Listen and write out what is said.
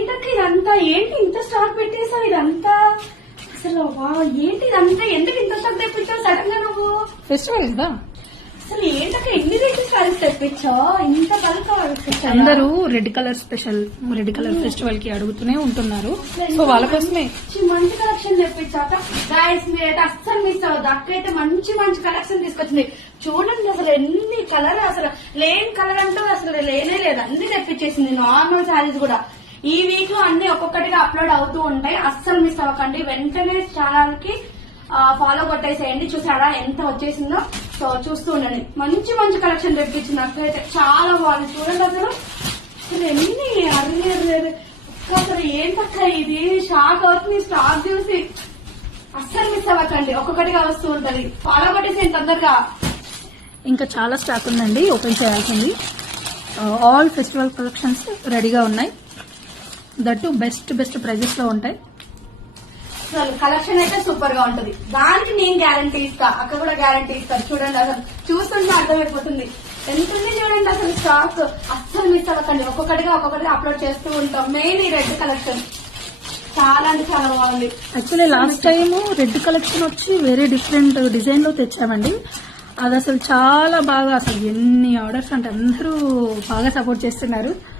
ఏంటక్క ఇదంతా ఏంటి ఇంత స్టాక్ పెట్టేసావు ఇదంతా? అసలు వా ఏంటి ఇదంతా? ఎందుకు ఇంత స్టాక్ తెప్పించావు సడన్గా నువ్వు? ఫెస్టివల్ కదా అసలు ఏంటక్క ఎన్ని రేట్లు కలిసి తెప్పించావు? ఇంత కలిసి అందరూ red colour special red colour ఫెస్టివల్కి అడుగుతూనే ఉంటున్నారు. సో వాళ్ళ కోసమే. మంచి మంచి కలెక్షన్ తెప్పించాక గాయస్ మీరైతే అస్సలు మిస్ అవ్వద్దు. అక్క అయితే మంచి మంచి కలెక్షన్ తీసుకొచ్చింది. చూడండి అసలు ఎన్ని కలర్ అసలు లేని కలర్ అంటూ అసలు లేనే లేదు. అన్ని తెప్పించేసింది. నార్మల్ శారీస్ కూడా. ఈ వీక్లో అన్ని ఒక్కొక్కటిగా అప్లోడ్ అవుతూ ఉంటాయి. అస్సలు మిస్ అవ్వకండి. వెంటనే ఛానల్కి ఫాలో కొట్టేసేయండి. చూసారా ఎంత వచ్చేసిందో? సో చూస్తూ ఉండండి. మంచి మంచి కలెక్షన్ తెప్పించింది అక్క చాలా బాగుంది. చూడండి అసలు. అసలు ఎన్ని అరే అరే అసలు ఏంటక్క ఇది? షాక్ అవుతుంది స్టాక్ చూసి. అస్సలు మిస్ అవ్వకండి. ఒక్కొక్కటిగా వస్తూ ఉంటది. ఫాలో కొట్టేసేయండి తొందరగా. ఇంకా చాలా స్టాక్ ఉందండి. ఓపెన్ చేయాల్సింది. ఆల్ ఫెస్టివల్ కలెక్షన్స్ రెడీగా ఉన్నాయి. దట్టు బెస్ట్ బెస్ట్ ప్రైజెస్లో ఉంటాయి. అసలు కలెక్షన్ అయితే సూపర్గా ఉంటది. దానికి నేను గ్యారంటీ ఇస్తా. అక్క కూడా గ్యారంటీ ఇస్తారు. చూడండి అసలు చూస్తుంటే అర్థమైపోతుంది. ఎంత ఉంది చూడండి అసలు స్టాక్ అస్సలు మిస్ అవ్వకండి. ఒక్కొక్కటిగా ఒక్కొక్కటిగా అప్లోడ్ చేస్తూ ఉంటాం. మెయిన్ ఈ రెడ్ కలెక్షన్ చాలా అంటే చాలా బాగుంది. Actually last time red collection వచ్చి వేరే డిఫరెంట్ డిజైన్లో తెచ్చామండి. అది అసలు చాలా బాగా అసలు ఎన్ని ఆర్డర్స్ అంటే అందరూ బాగా సపోర్ట్ చేస్తున్నారు.